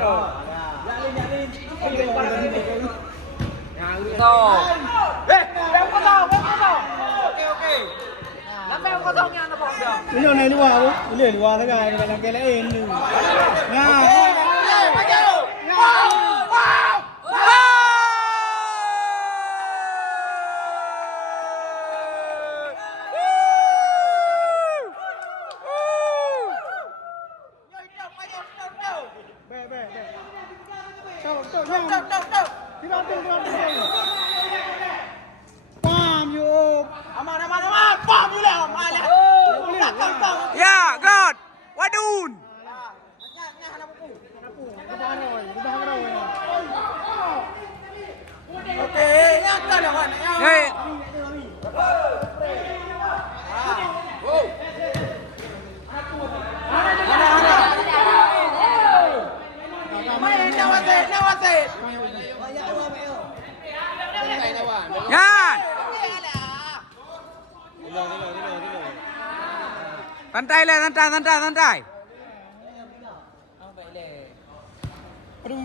Beo kosong. Oke. Lah beo kosongnya apa beo? Ini yang ini luar tu. Ini luar tu kan. Kalau kita lain ni. Nah. Ya, God. Wadun. Oke, ya kan ya. Hei. Oh. Yan. Santai le, santai. Aduh,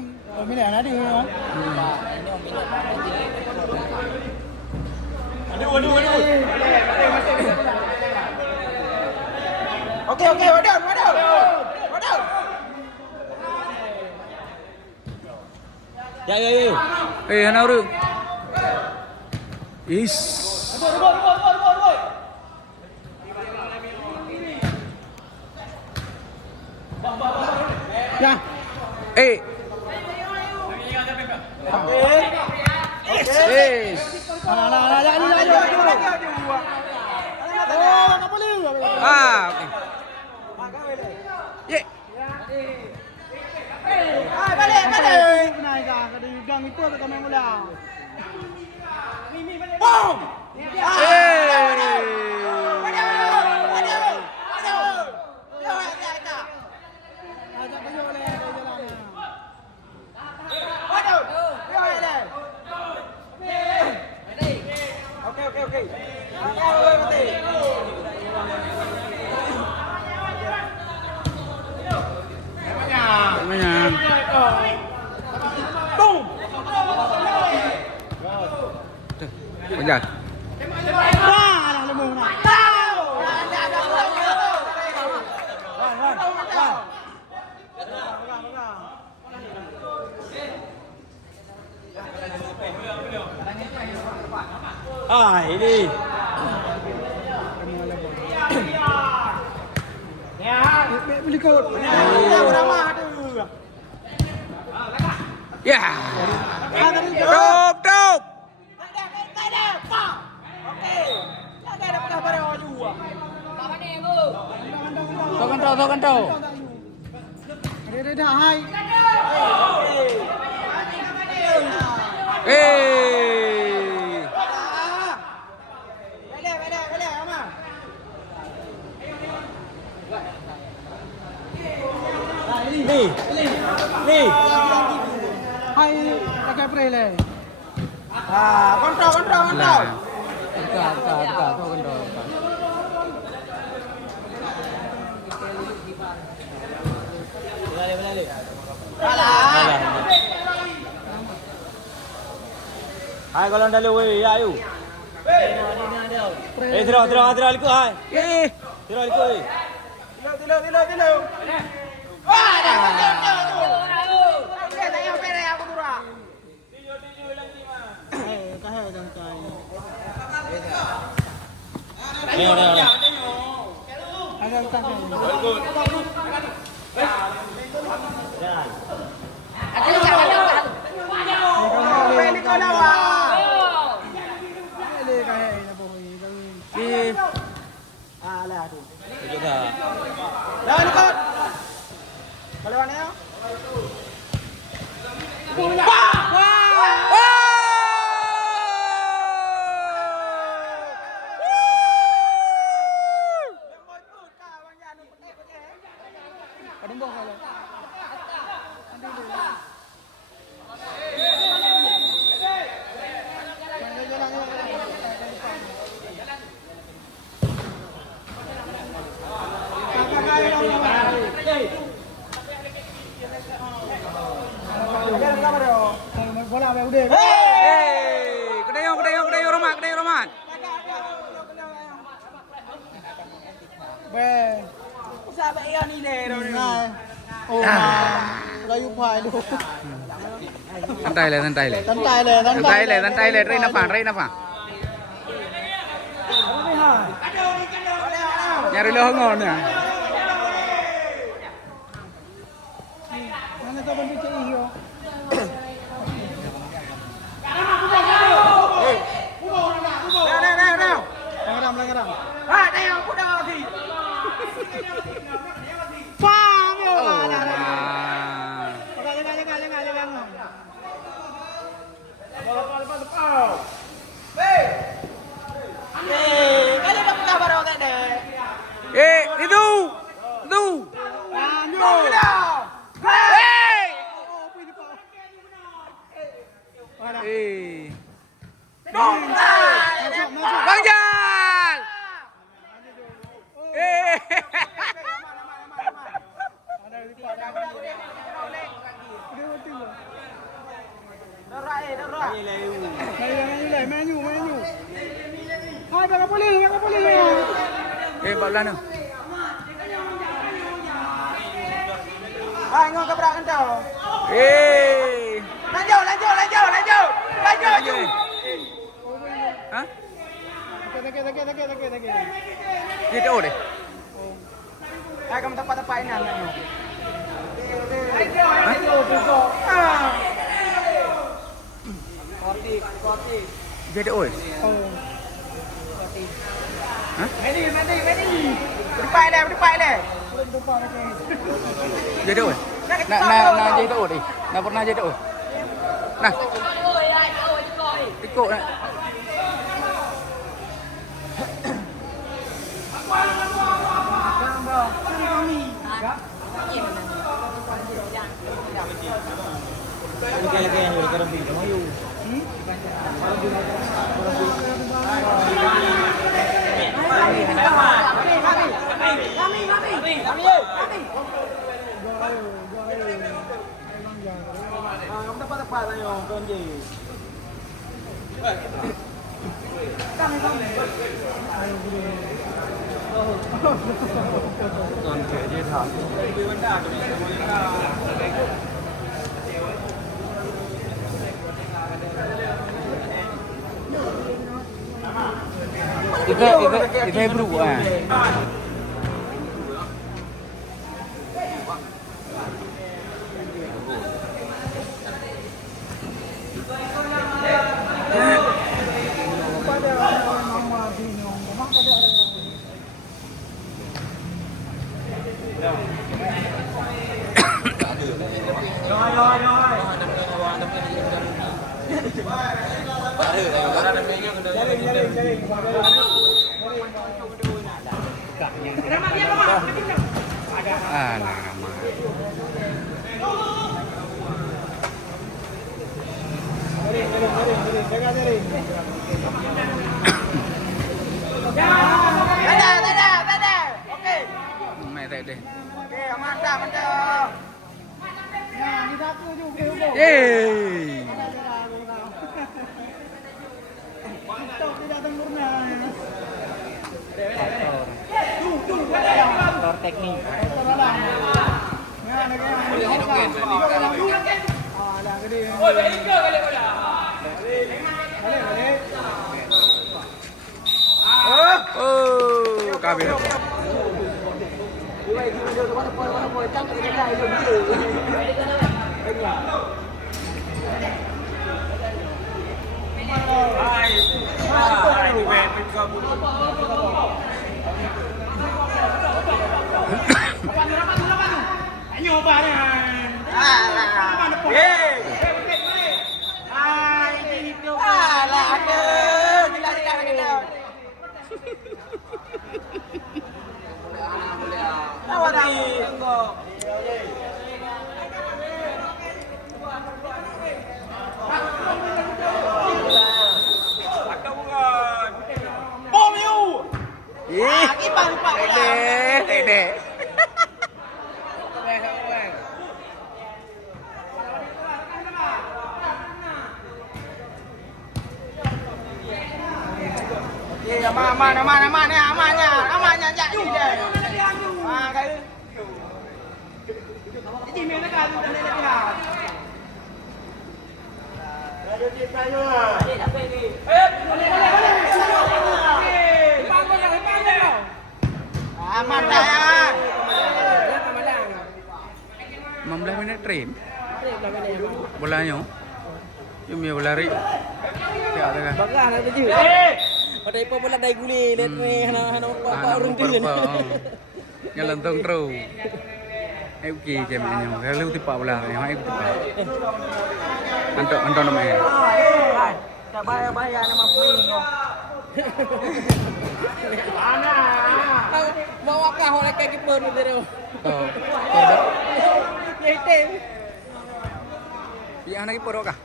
ini ada di mana? Aduh. Oke, waduh. Ya. Hana uru. Is. Ya. Is. Oke. Ye. Balik. Naik dah. Di gang itu kita main bola. Boom. Ajak balik oleh jalan. Oke. Namanya. Boom. Penjar. Wah, dah lemah nak. Ini. Beli kot. Ya. Top. Kau. Dia dah hai. Ni. Hai, pakai spray le. Kontrol. Buka, tu kontrol. Hai kalau anda lewe ya ayu. Tira liku hai. Tira liku. Tilo. Wah, dah. Agak tak. Bola be udah. Kedayong Roman. Be. Sabi yan ni Nero. Oh, layu phai luôn. Santai le. Rey Nafan. Nyari lo ngon ya. Mana tu bantu cari hio. Nào. Lengaram. Đây không có đâu thì. Pha meo Oh. lah. Jangan. Lepas. Kali dah pernah baru tak ada. Itu. Hey. Bang Jal. Menu. Hai, bang poli. Balas tu. Hai, ngồi cái bạc đâu. Lanjut. Hah? Okey. Kita deh. Hai, kamu tempat-tempat ini namanya. Kopi. Kita oi. Medi. Berdepan le. Jadi oi. Nah jadi oi đi. Nah pernah jadi oi. Nah. Ikut nak. Lagi yang udah kerem mau yuk. Kamu tempat-tempat ayo con gì. Còn kể như thật. Itu bro ah. Lama. Ada. Okey. Mai tak ada. Okey, mantap. Nah, di satu juga. TikTok tidak sempurna. Faktor teknik. Oh, kabir. Nyoba ni. Alah, ada. Gila. Awak dah. Bom you. Kita lupa. Dek. amannya jadi deh. Ah, kayak ini mana kan udah lihat. Ayo di kayu. Aman dah ya. 15 minit trim. Bolanya. Cuma bola ri. Ya ada kan. Bakal ada je. Pada ipa bola dai guli, let me hana orang dia. Jalan tong terus. Em kỳ chém nhau, cái lưu tiếp bảo là hai tiếp bảo. Anh trộn mày. Cả bay nama puing kok. Mana? Bawa kah oleh kayak kiper ni dia. Oh. Yaitem. Yang anak kiper kah?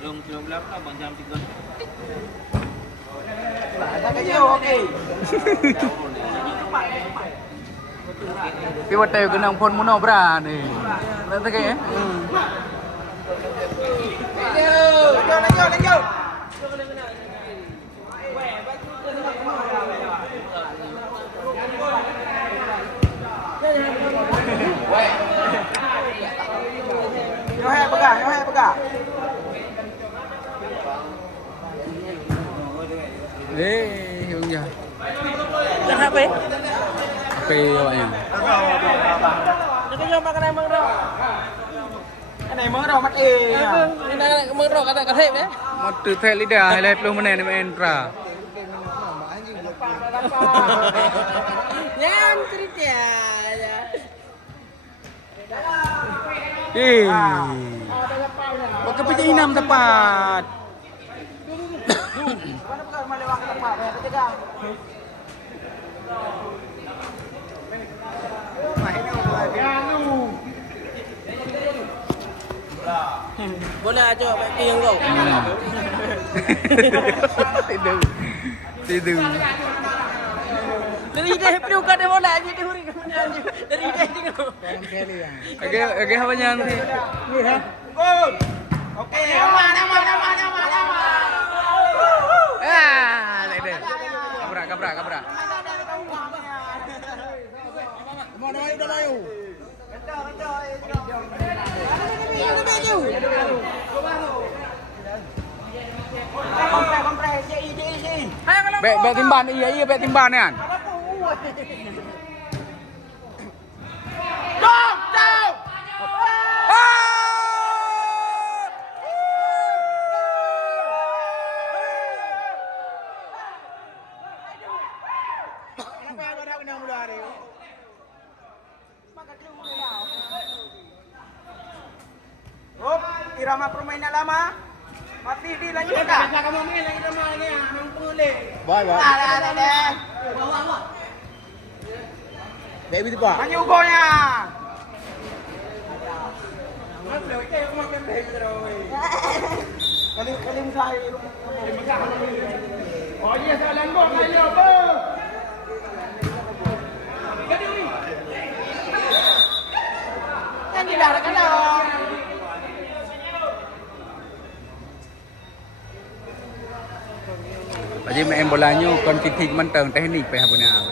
Kilo berapa bang jam 3? Oke. Cái vật tèo cái nòng phun muốn nổ ra này. Lên tới cái. Lên vô. Yo hai pegah. Đấy, hướng giờ. Dah apa? Apa awaknya? Nak jom makan emang ro. Cái này mới đâu mắt y. Ini nak emang ro kata thep ya. Một từ thế lidah hay là belum mana ni entra. Yang cerita ya. Kok kepijak inam tepat. Mana pegang melewat tempat ya, pegang. Boleh aja pakai yang kau. Tidur. Dari dia pelukan dia bola aja dia huri kemudian. Dari dia tengok. Oke, apa nanti? Gol. Oke, aman. Ah, lede. Kabrak. Udah mayu. Kompres, JI. Bek timban iya bek timban ni kan. Jauh. Kenapa ada kena mula hari? Maka kena mula dah. Hop, irama permainan lama. Mati di lanjut dah. Kamu main lagi drama lagi ah, memang pengulik. Bye. Ada. Bawa. Bek begitu pak. Maju golnya. Kali saya. Oh iya, jalan gol kali apa? Kan dilarang dong. Jadi main bolanya kon titik mentang teknik pe habuna.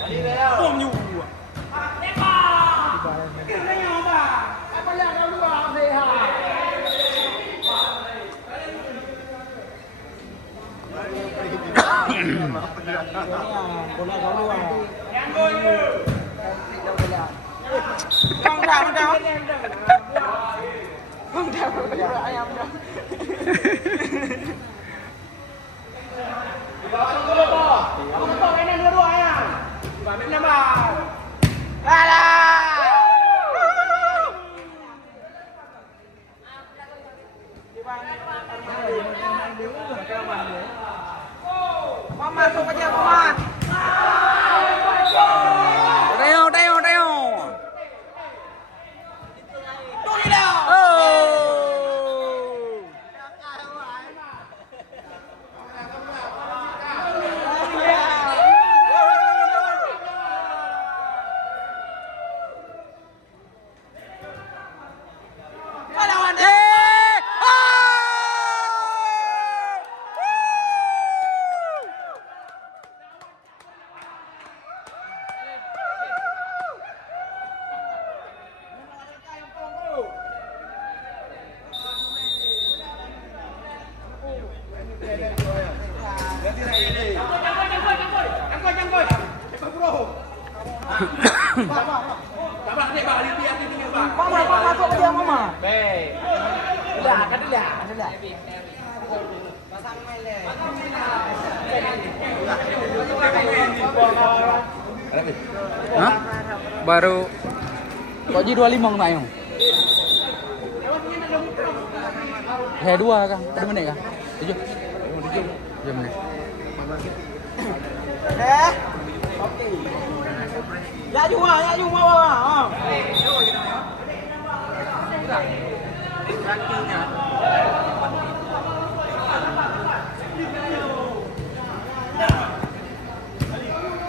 Không đâu. Ayam dah. Masuk aja, Muhammad. Teo. Tunggu dah. Oh. Tabak dia balik dia tinggal bang. Mama masuk dia mama. Baik. Dah, kan dah. Pasang main le. Hah? Baru kok jadi 25 nak yang? Dua kang, ada menit kang? 7 menit. Okey. Ya jumpa.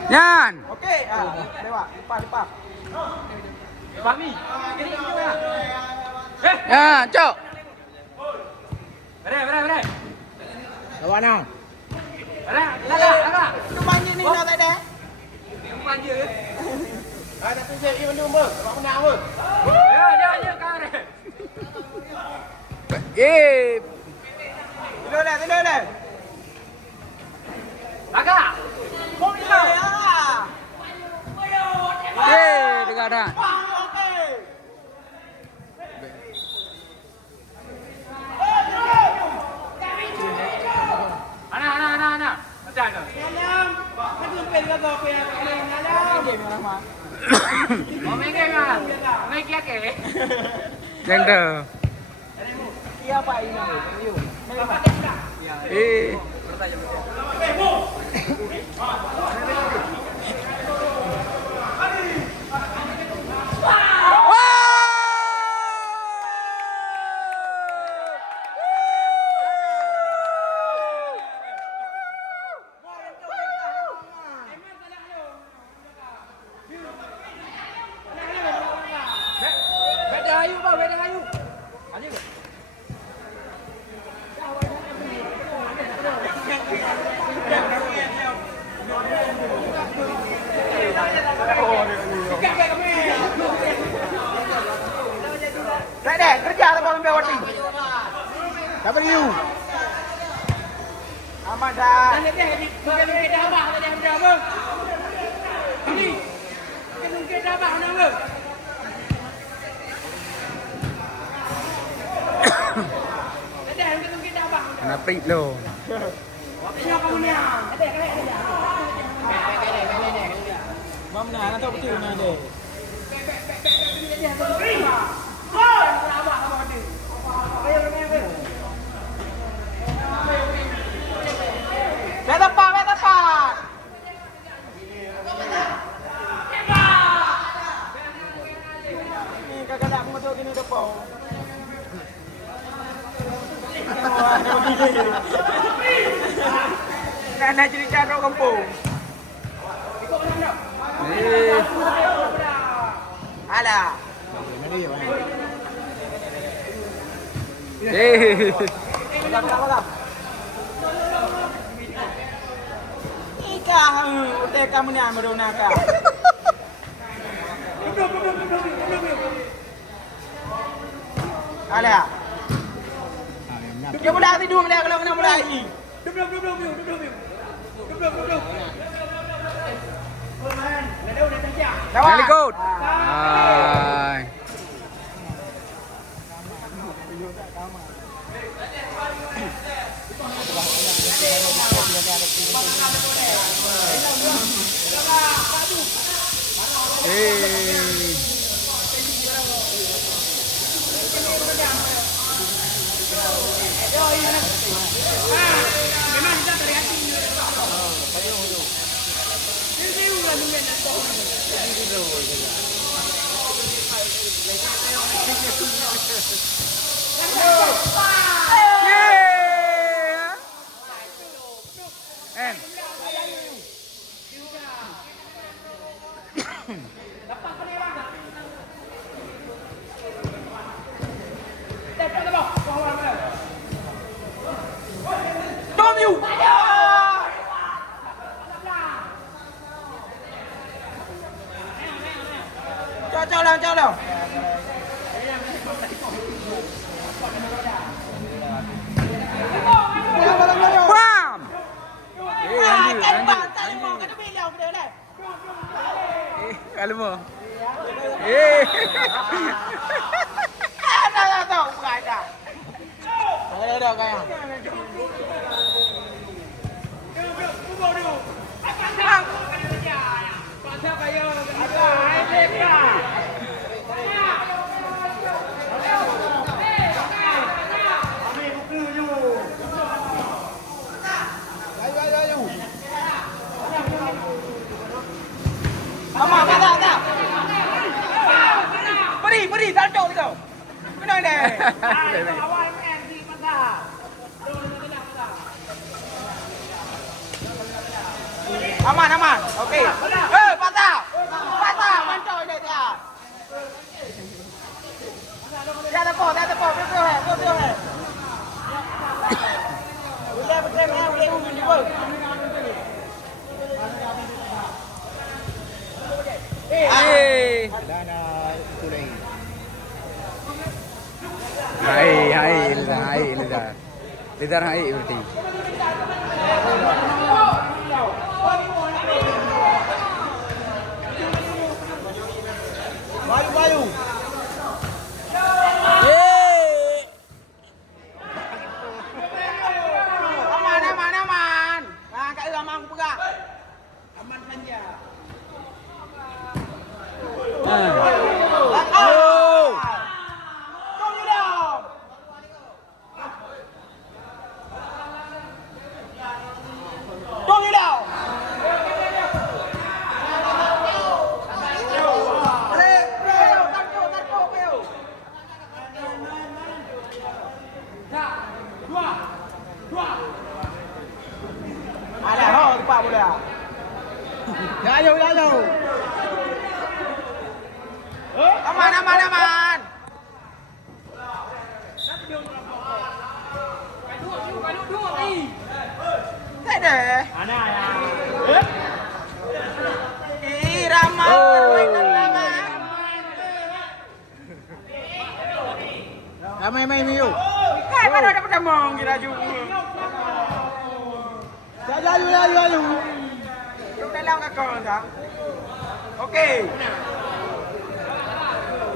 Nyan. Okey, lewat. Lepas. Bami. Kiri ya. Ya, cok. Beres. Lawan nào? Lagak. Tu manja ni dah tak ada. Manja. Nanti saya iwan dulu ber. Abang menang ber. Ya, kare. Tidur dah. Lagak. Kau ni lah. Dekat dah. Okey. Anak. Macam mana? Dalam. Kan sumpah juga kau punya dalam. Game yang lama. Main game ah. Main kia ke? Yang dah. Kia apa ini? You. Dah, kerja lah bang Bewati. W. Amat dah. Mungkin dah abang tadi ada apa? Ini. Mungkin dah abang nama. Dah, mungkin dah abang. Kenapa lo? Waktunya kamu ni. Ada. Mana nak tahu betul mana dia? Vet tepat. Ni kakak nak masuk gini depan. Nak cerita orang kampung. Alah. Ika, udah kamu ni ambil nak. Alah. Dia boleh tidur dia kalau kena mulai. Duduk. Very good. Hai. Chào nào. Bam. Lanjut. Kalau mau. Eh. Tahu bukan ada. Ada kayak. Beri, salto kau. Menang deh. Awal main di mata. Aman. Okey. Patah. Mancoi dia. Dia tepuk. Betul. Boleh juga. Hai, Lidar hai berarti. Bayu. Aman. Nah, Kak Ilham aku pegang. Aman saja. Jauh. Aman. Tak ada. Mana ya? Ramai. Ramai miu. Mana ada pedamong kira juga. Jayu. Kita lang kau tak? Okey.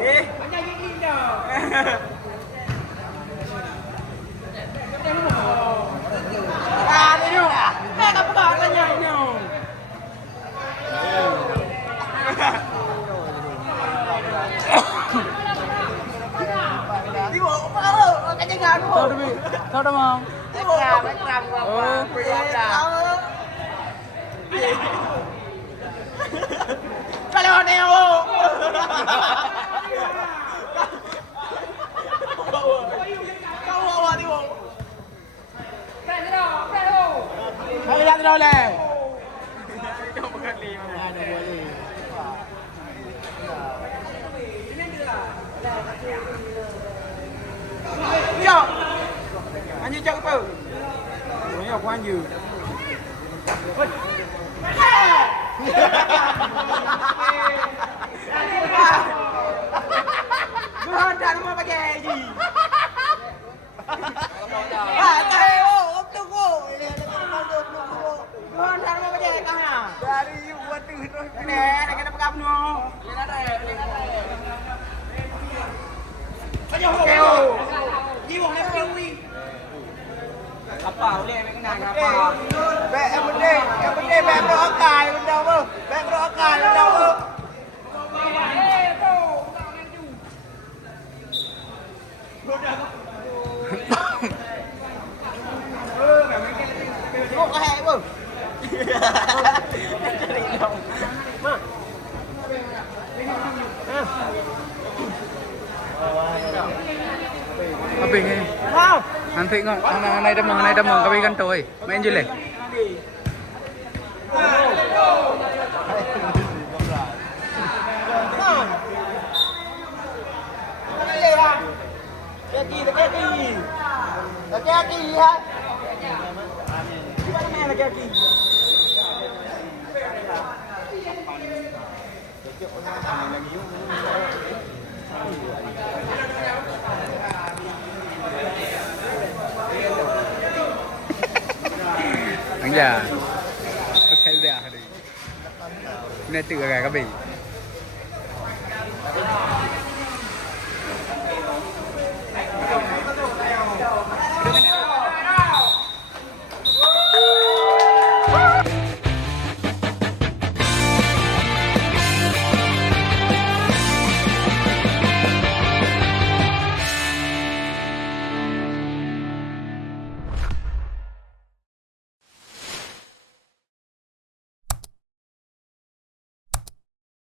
Banyak gigi dah. Ni. Kau buka tanya ni. Ibu, apa kau jangan aku? Tahu dah mau. Background. Oh, kalau Neo. Kau awak ni. Hai lihat dah oleh. Jom bukan ni. Ada boleh. Yo. Anh cakap apa? Banyak aku anju. Bukan dah nama pakai ji. Tahu, tunggu. Bukan dah nama pakai kahnya. Dari buat tu terus. Nak kena pakai apa? Okey. Ji wong nak pergi. Apa boleh nak kena apa? Baik yang penting baik berakal benda apa? Baik berakal benda apa? Tengok kahek apa? Cari dong. Mak. Apa ni? Nanti ngok, anai demang kami kan toy. Main je leh. Laki-laki lihat. Mana main laki-laki? Anh già, tôi thấy già rồi. Nên tự gài các bình.